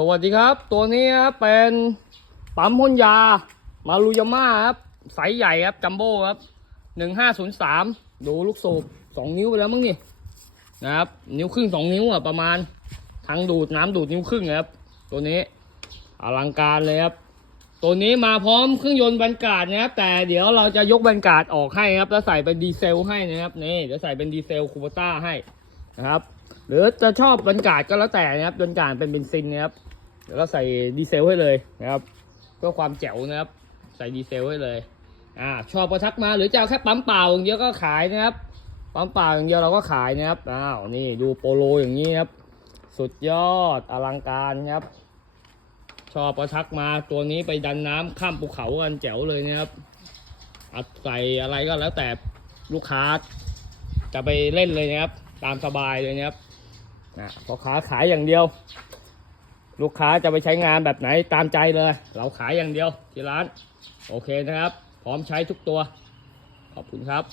สวัสดีครับ ตัวนี้ครับเป็นปั๊มพ่นยา มารุยาม่าครับไซส์ใหญ่ครับจัมโบ้ครับหนึ่งห้าศูนย์สามดูลูกสูบสองนิ้วไปแล้วมั้งนี่นะครับ นิ้วครึ่งสองนิ้วอะประมาณทั้งดูดน้ำดูดนิ้วครึ่งครับ ตัวนี้อลังการเลยครับ ตัวนี้มาพร้อมเครื่องยนต์แวนการ์ดนะครับ แต่เดี๋ยวเราจะยกแวนการ์ดออกให้ครับ แล้วใส่เป็นดีเซลให้นะครับนี่เดี๋ยวใส่เป็นดีเซลคูปต้าให้นะครับ หรือจะชอบแวนการ์ดก็แล้วแต่นะครับแวนการ์ดเป็นเบนซินนะครับเดี๋ยวเราใส่ดีเซลให้เลยนะครับเพื่อความแจ๋วนะครับ ใส่ดีเซลให้เลยอ่าชอบก็ทักมาหรือจะเอาแค่ปั๊มเปล่าอย่างเดียวก็ขายนะครับปั๊มเปล่าอย่างเดียวเราก็ขายนะครับอ้าวนี่ดูโปโลอย่างนี้ครับ สุดยอดอลังการครับ ชอบก็ทักมาตัวนี้ไปดันน้ำข้ามภูเขากันแจ๋วเลยนะครับอัดใส่อะไรก็แล้วแต่ลูกค้าจะไปเล่นเลยนะครับ ตามสบายเลยนะครับ นะพอค้าขายอย่างเดียว ลูกค้าจะไปใช้งานแบบไหนตามใจเลย เราขายอย่างเดียวที่ร้าน โอเคนะครับ พร้อมใช้ทุกตัว ขอบคุณครับ